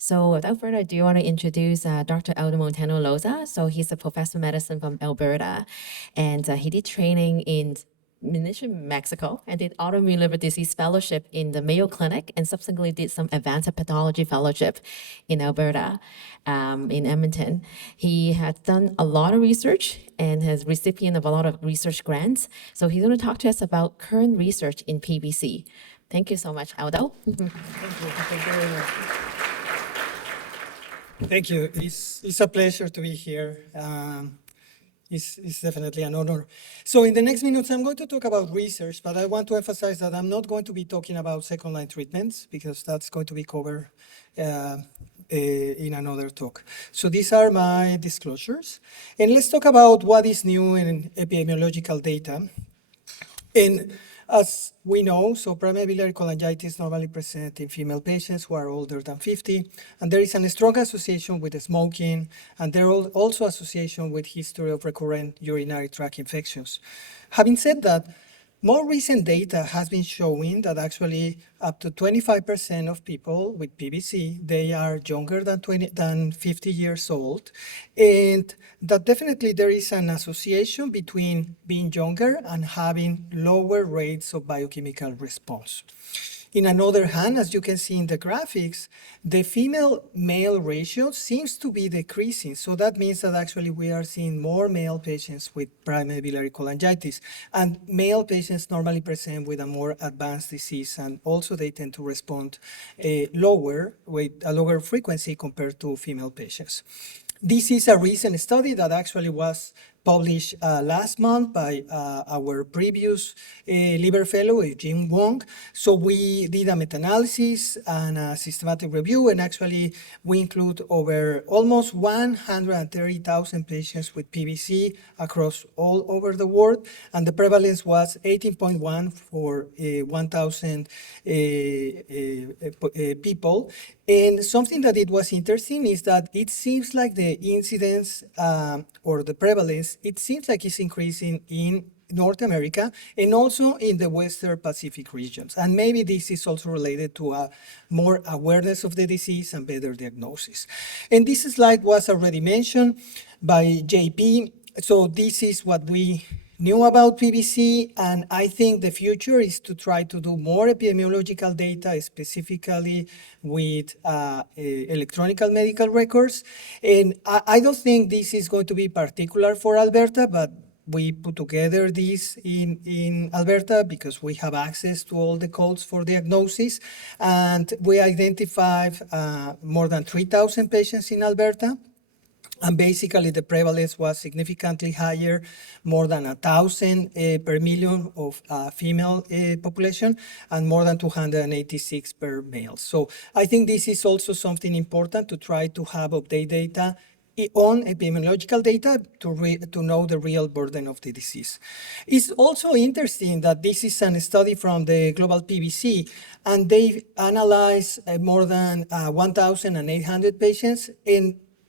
So without further ado, I want to introduce Dr. Aldo Montano Loza. So he's a professor of medicine from Alberta, and he did training in Mexico, and did autoimmune liver disease fellowship in the Mayo Clinic, and subsequently did some advanced pathology fellowship in Alberta, in Edmonton. He has done a lot of research and has recipient of a lot of research grants. So he's going to talk to us about current research in PBC. Thank you so much, Aldo. Thank you. Thank you very much. Thank you. It's a pleasure to be here. It's definitely an honor. So in the next minutes, I'm going to talk about research, but I want to emphasize that I'm not going to be talking about second-line treatments because that's going to be covered in another talk. So these are my disclosures. And let's talk about what is new in epidemiological data. And as we know, so primary biliary cholangitis normally present in female patients who are older than 50, and there is a strong association with smoking, and there is also association with history of recurrent urinary tract infections. Having said that, more recent data has been showing that actually up to 25% of people with PBC, they are younger than 50 years old, and that definitely there is an association between being younger and having lower rates of biochemical response. In another hand, as you can see in the graphics, the female-male ratio seems to be decreasing. So that means that actually we are seeing more male patients with primary biliary cholangitis. And male patients normally present with a more advanced disease, and also they tend to respond lower with a lower frequency compared to female patients. This is a recent study that actually was published last month by our previous liver fellow, Jim Wong. So we did a meta-analysis and a systematic review, and actually we include over almost 130,000 patients with PBC across all over the world, and the prevalence was 18.1 for 1,000 people. And something that it was interesting is that it seems like the incidence or the prevalence, it seems like it's increasing in North America and also in the Western Pacific regions. And maybe this is also related to more awareness of the disease and better diagnosis. And this slide was already mentioned by JP. So this is what we knew about PBC, and I think the future is to try to do more epidemiological data, specifically with electronic medical records. And I don't think this is going to be particular for Alberta, but we put together this in Alberta because we have access to all the codes for diagnosis, and we identified more than 3,000 patients in Alberta. And basically, the prevalence was significantly higher, more than 1,000 per million of female population, and more than 286 per male. So I think this is also something important to try to have update data on epidemiological data to know the real burden of the disease. It's also interesting that this is a study from the Global PBC, and they analyzed more than 1,800 patients.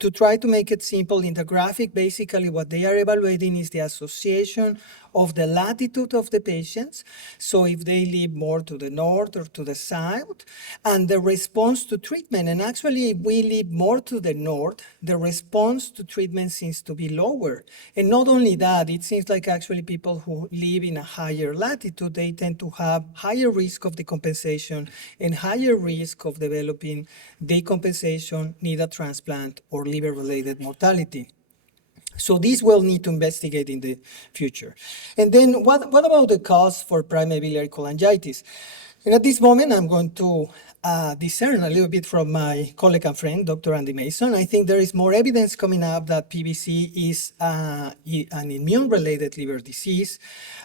To try to make it simple, in the graphic, basically what they are evaluating is the association of the latitude of the patients. So if they live more to the north or to the south, and the response to treatment. And actually, if we live more to the north, the response to treatment seems to be lower. And not only that, it seems like actually people who live in a higher latitude, they tend to have higher risk of decompensation and higher risk of developing decompensation, need a transplant, or liver-related mortality. So this we'll need to investigate in the future. And then what about the cause for primary biliary cholangitis? And at this moment, I'm going to discern a little bit from my colleague and friend, Dr. Andy Mason. I think there is more evidence coming up that PBC is an immune-related liver disease.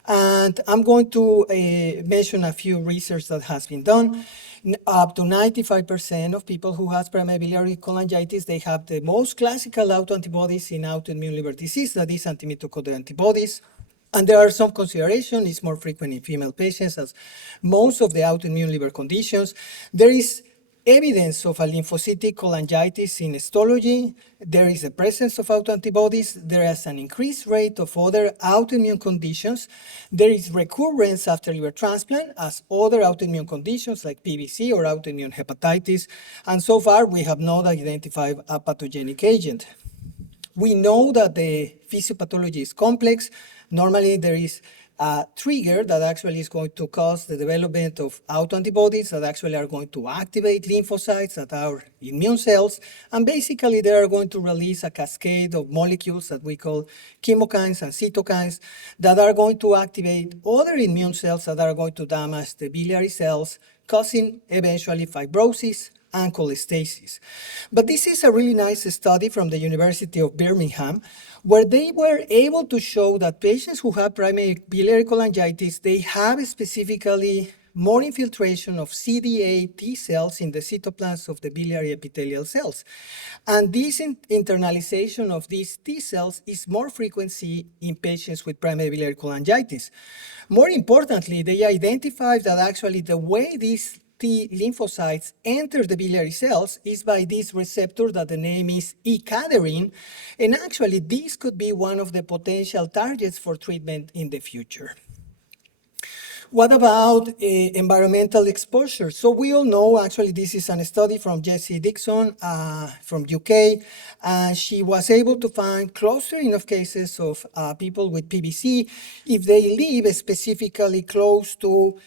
And I'm going to mention a few research that has been done. Up to 95% of people who have primary biliary cholangitis, they have the most classical autoantibodies in autoimmune liver disease, that is antimitochondrial antibodies. And there are some consideration. It's more frequent in female patients, as most of the autoimmune liver conditions. There is evidence of a lymphocytic cholangitis in histology. There is the presence of autoantibodies. There is an increased rate of other autoimmune conditions. There is recurrence after liver transplant as other autoimmune conditions like PBC or autoimmune hepatitis. And so far, we have not identified a pathogenic agent. We know that the physiopathology is complex. Normally, there is a trigger that actually is going to cause the development of autoantibodies that actually are going to activate lymphocytes that are immune cells. And basically, they are going to release a cascade of molecules that we call chemokines and cytokines that are going to activate other immune cells that are going to damage the biliary cells, causing eventually fibrosis and cholestasis. But this is a really nice study from the University of Birmingham, where they were able to show that patients who have primary biliary cholangitis, they have specifically more infiltration of CD8 T cells in the cytoplasm of the biliary epithelial cells. And this internalization of these T cells is more frequency in patients with primary biliary cholangitis. More importantly, they identified that actually the way these T lymphocytes enter the biliary cells is by this receptor that the name is E-cadherin, and actually this could be one of the potential targets for treatment in the future. What about environmental exposure? So we all know, actually, this is a study from Jessie Dixon from UK. She was able to find clustering of cases of people with PBC if they live specifically close to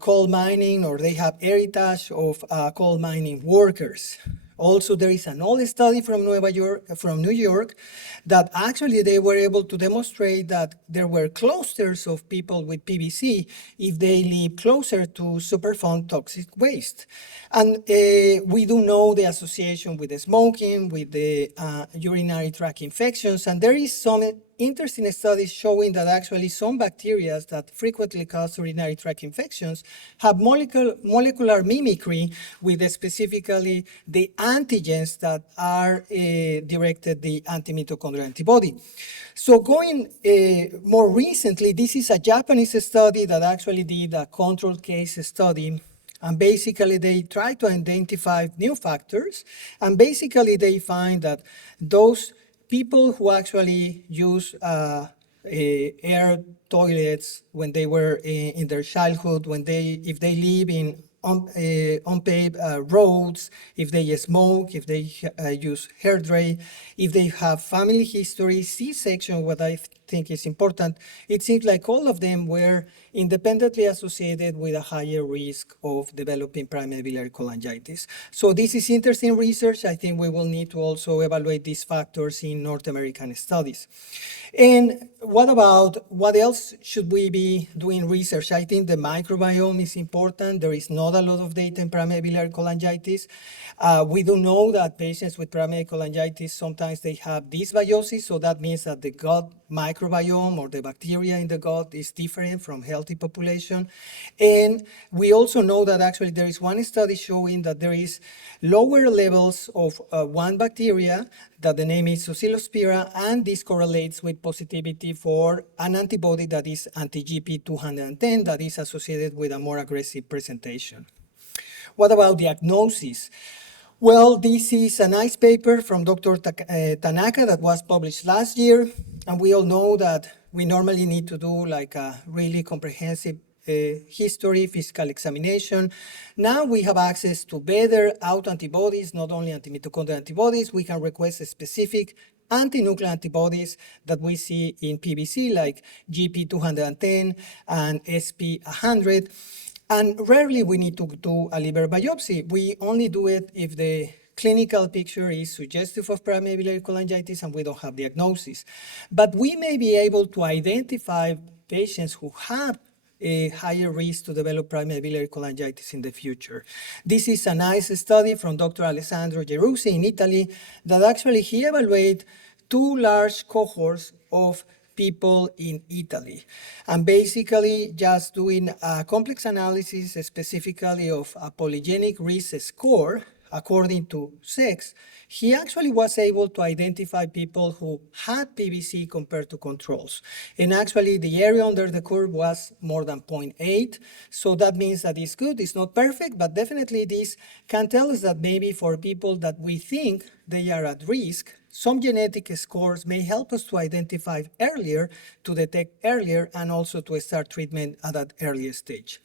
coal mining, or they have heritage of coal mining workers. Also, there is an old study from New York, that actually they were able to demonstrate that there were clusters of people with PBC if they live closer to Superfund toxic waste. And we do know the association with the smoking, with the urinary tract infections, and there is some interesting studies showing that actually some bacteria that frequently cause urinary tract infections have molecular mimicry with specifically the antigens that are directed the anti-mitochondrial antibody. So going more recently, this is a Japanese study that actually did a control case study. And basically, they try to identify new factors. And basically, they find that those people who actually use air toilets when they were in their childhood, if they live in unpaved roads, if they smoke, if they use hair dye, if they have family history, C-section, what I think is important, it seems like all of them were independently associated with a higher risk of developing primary biliary cholangitis. So this is interesting research. I think we will need to also evaluate these factors in North American studies. And what else should we be doing research? I think the microbiome is important. There is not a lot of data in primary biliary cholangitis. We do know that patients with primary cholangitis, sometimes they have dysbiosis, so that means that the gut microbiome or the bacteria in the gut is different from healthy population. And we also know that actually there is one study showing that there is lower levels of one bacteria that the name is Pseudospira, and this correlates with positivity for an antibody that is anti-GP210 that is associated with a more aggressive presentation. What about diagnosis? Well, this is a nice paper from Dr. Tanaka that was published last year, and we all know that we normally need to do like a really comprehensive history, physical examination. Now we have access to better autoantibodies, not only anti-mitochondrial antibodies. We can request specific anti-nuclear antibodies that we see in PBC, like GP210 and SP100. And rarely we need to do a liver biopsy. We only do it if the clinical picture is suggestive of primary biliary cholangitis and we don't have diagnosis. But we may be able to identify patients who have a higher risk to develop primary biliary cholangitis in the future. This is a nice study from Dr. Alessandro Gerussi in Italy that actually he evaluated two large cohorts of people in Italy, and basically just doing a complex analysis specifically of a polygenic risk score according to sex, he actually was able to identify people who had PBC compared to controls. And actually, the area under the curve was more than 0.8. So that means that it's good. It's not perfect, but definitely this can tell us that maybe for people that we think they are at risk, some genetic scores may help us to identify earlier, to detect earlier, and also to start treatment at that earlier stage.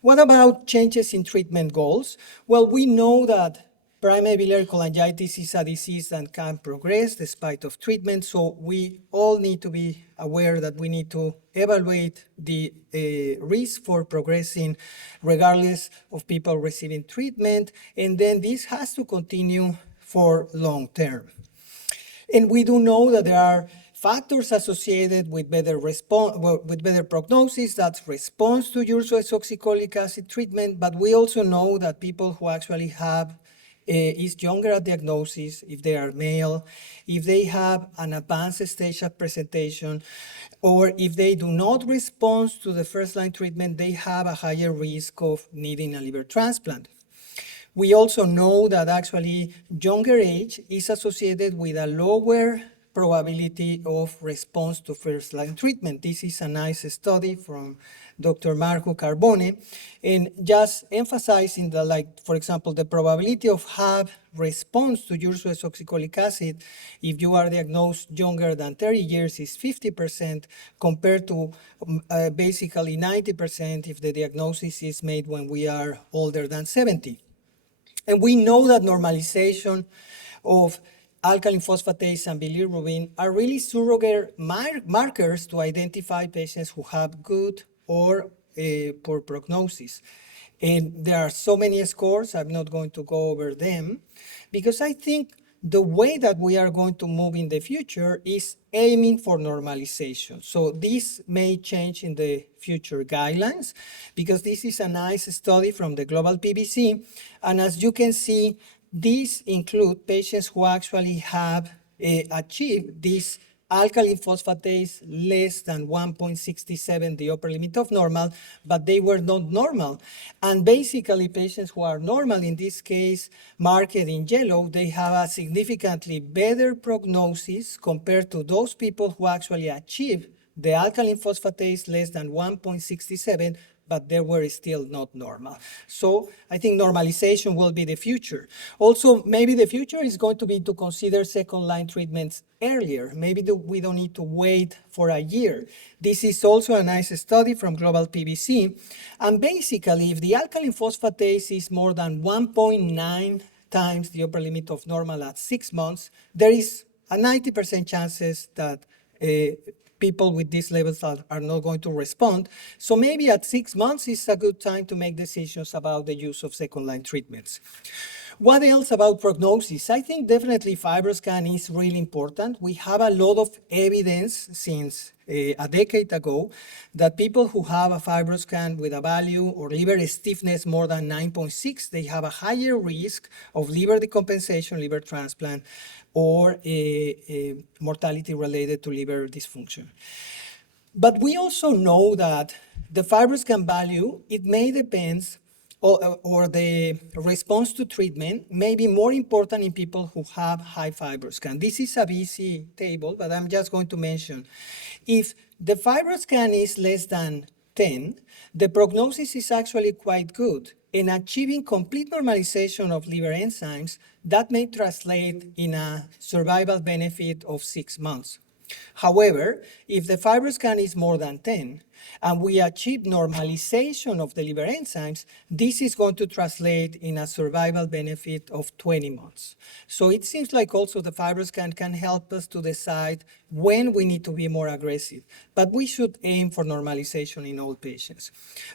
What about changes in treatment goals? Well, we know that primary biliary cholangitis is a disease that can progress despite of treatment, so we all need to be aware that we need to evaluate the risk for progressing regardless of people receiving treatment, and then this has to continue for long term. And we do know that there are factors associated with better prognosis, that's response to ursodeoxycholic acid treatment, but we also know that people who actually have is younger at diagnosis, if they are male, if they have an advanced stage of presentation, or if they do not respond to the first-line treatment, they have a higher risk of needing a liver transplant. We also know that actually younger age is associated with a lower probability of response to first-line treatment. This is a nice study from Dr. Marco Carbone, and just emphasizing that, like, for example, the probability of have response to ursodeoxycholic acid if you are diagnosed younger than 30 years is 50% compared to basically 90% if the diagnosis is made when we are older than 70. And we know that normalization of alkaline phosphatase and bilirubin are really surrogate markers to identify patients who have good or poor prognosis. And there are so many scores, I'm not going to go over them, because I think the way that we are going to move in the future is aiming for normalization. So this may change in the future guidelines, because this is a nice study from the global PBC. And as you can see, these include patients who actually have achieved this alkaline phosphatase less than 1.67, the upper limit of normal, but they were not normal. And basically, patients who are normal, in this case, marked in yellow, they have a significantly better prognosis compared to those people who actually achieve the alkaline phosphatase less than 1.67, but they were still not normal. So I think normalization will be the future. Also, maybe the future is going to be to consider second-line treatments earlier. Maybe we don't need to wait for a year. This is also a nice study from global PBC. And basically, if the alkaline phosphatase is more than 1.9 times the upper limit of normal at 6 months, there is a 90% chances that people with these levels are not going to respond. So maybe at 6 months is a good time to make decisions about the use of second-line treatments. What else about prognosis? I think definitely FibroScan is really important. We have a lot of evidence since a decade ago that people who have a FibroScan with a value or liver stiffness more than 9.6, they have a higher risk of liver decompensation, liver transplant, or mortality related to liver dysfunction. But we also know that the FibroScan value, it may depend, or the response to treatment may be more important in people who have high FibroScan. This is a busy table, but I'm just going to mention. If the FibroScan is less than 10, the prognosis is actually quite good. In achieving complete normalization of liver enzymes, that may translate in a survival benefit of 6 months. However, if the FibroScan is more than 10 and we achieve normalization of the liver enzymes, this is going to translate in a survival benefit of 20 months. So it seems like also the FibroScan can help us to decide when we need to be more aggressive, but we should aim for normalization in all patients.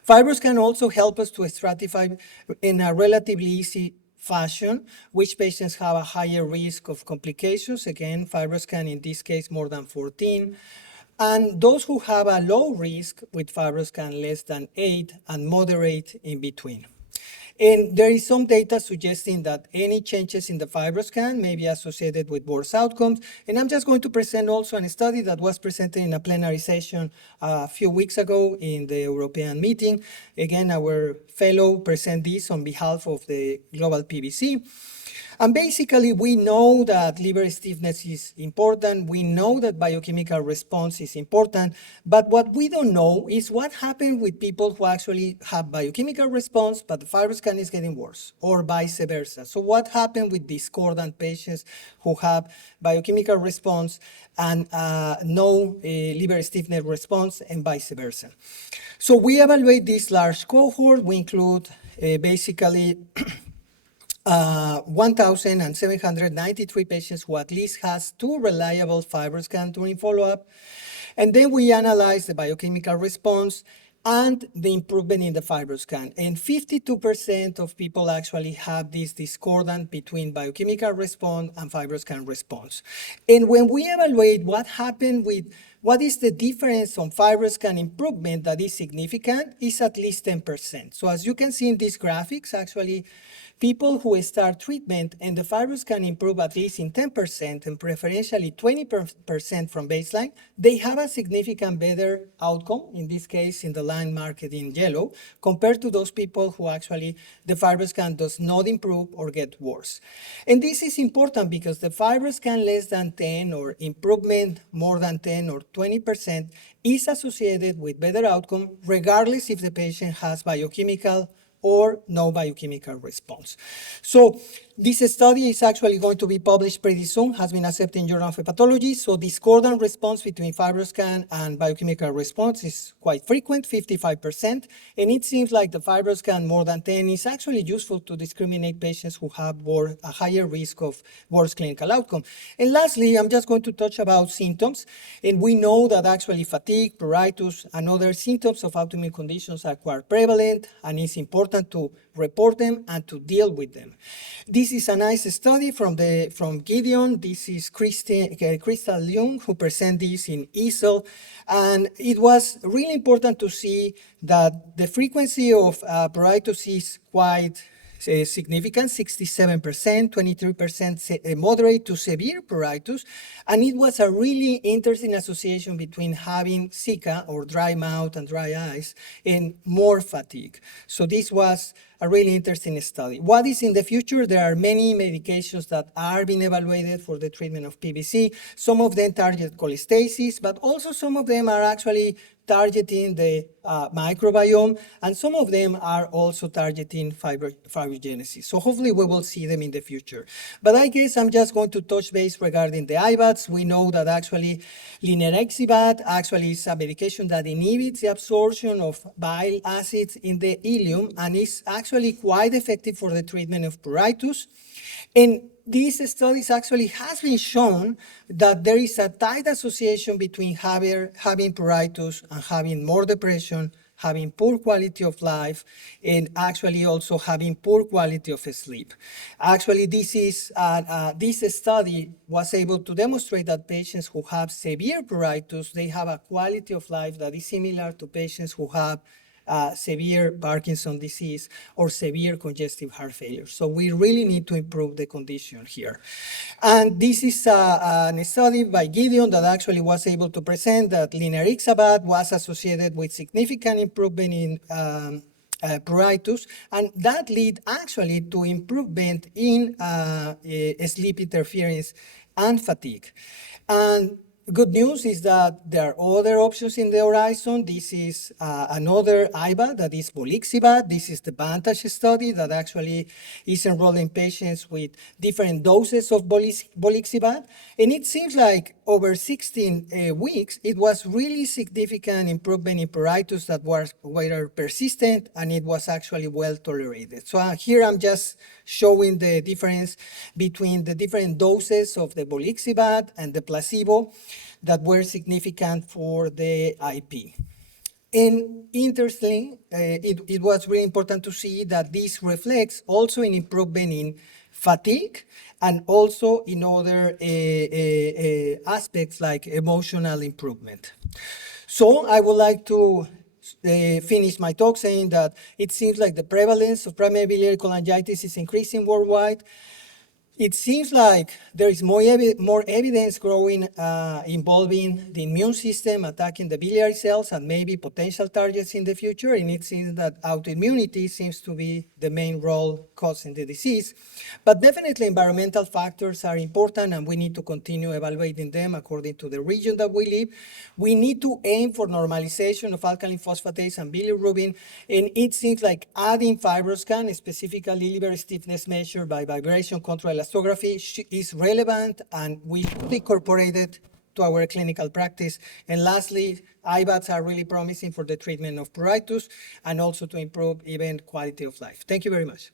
FibroScan also help us to stratify in a relatively easy fashion, which patients have a higher risk of complications. Again, FibroScan in this case more than 14. And those who have a low risk with FibroScan less than 8 and moderate in between. And there is some data suggesting that any changes in the FibroScan may be associated with worse outcomes. And I'm just going to present also a study that was presented in a plenary session a few weeks ago in the European meeting. Again, our fellow present this on behalf of the global PBC. And basically, we know that liver stiffness is important. We know that biochemical response is important. But what we don't know is what happened with people who actually have biochemical response, but the FibroScan is getting worse, or vice versa. So what happened with discordant patients who have biochemical response and no liver stiffness response, and vice versa? So we evaluate this large cohort. We include basically 1,793 patients who at least has 2 reliable FibroScan during follow-up. And then we analyze the biochemical response and the improvement in the FibroScan. And 52% of people actually have this discordant between biochemical response and FibroScan response. And when we evaluate what happened with what is the difference on FibroScan improvement that is significant is at least 10%. So as you can see in these graphics, actually, people who start treatment and the FibroScan improve at least in 10% and preferentially 20% from baseline, they have a significant better outcome, in this case in the line marked in yellow, compared to those people who actually the FibroScan does not improve or get worse. And this is important because the FibroScan less than 10 or improvement more than 10 or 20% is associated with better outcome regardless if the patient has biochemical or no biochemical response. So this study is actually going to be published pretty soon, has been accepted in Journal of Hepatology. So discordant response between FibroScan and biochemical response is quite frequent, 55%. And it seems like the FibroScan more than 10 is actually useful to discriminate patients who have a higher risk of worse clinical outcome. And lastly, I'm just going to touch about symptoms. And we know that actually fatigue, pruritus, and other symptoms of autoimmune conditions are quite prevalent, and it's important to report them and to deal with them. This is a nice study from Gideon. This is Crystal Leung who present this in EASL. And it was really important to see that the frequency of pruritus is quite significant, 67%, 23% moderate to severe pruritus. And it was a really interesting association between having Zika or dry mouth and dry eyes and more fatigue. So this was a really interesting study. What is in the future? There are many medications that are being evaluated for the treatment of PBC. Some of them target cholestasis, but also some of them are actually targeting the microbiome, and some of them are also targeting fibrogenesis. So hopefully we will see them in the future. But I guess I'm just going to touch base regarding the IBATs. We know that actually linerixibat actually is a medication that inhibits the absorption of bile acids in the ileum and is actually quite effective for the treatment of pruritus. And these studies actually has been shown that there is a tight association between having pruritus and having more depression, having poor quality of life, and actually also having poor quality of sleep. Actually, this study was able to demonstrate that patients who have severe pruritus, they have a quality of life that is similar to patients who have severe Parkinson's disease or severe congestive heart failure. So we really need to improve the condition here. And this is a study by Gideon that actually was able to present that linerixibat was associated with significant improvement in pruritus, and that led actually to improvement in sleep interference and fatigue. And good news is that there are other options in the horizon. This is another IBAT that is volixibat. This is the Vantage study that actually is enrolling patients with different doses of volixibat. And it seems like over 16 weeks, it was really significant improvement in pruritus that were persistent, and it was actually well tolerated. So here I'm just showing the difference between the different doses of the volixibat and the placebo that were significant for the IP. And interestingly, it was really important to see that this reflects also in improvement in fatigue and also in other aspects like emotional improvement. So I would like to finish my talk saying that it seems like the prevalence of primary biliary cholangitis is increasing worldwide. It seems like there is more evidence growing involving the immune system attacking the biliary cells and maybe potential targets in the future. And it seems that autoimmunity seems to be the main role causing the disease. But definitely environmental factors are important, and we need to continue evaluating them according to the region that we live. We need to aim for normalization of alkaline phosphatase and bilirubin. And it seems like adding FibroScan, specifically liver stiffness measured by vibration control elastography, is relevant, and we should incorporate it to our clinical practice. And lastly, IBATs are really promising for the treatment of pruritus and also to improve even quality of life. Thank you very much.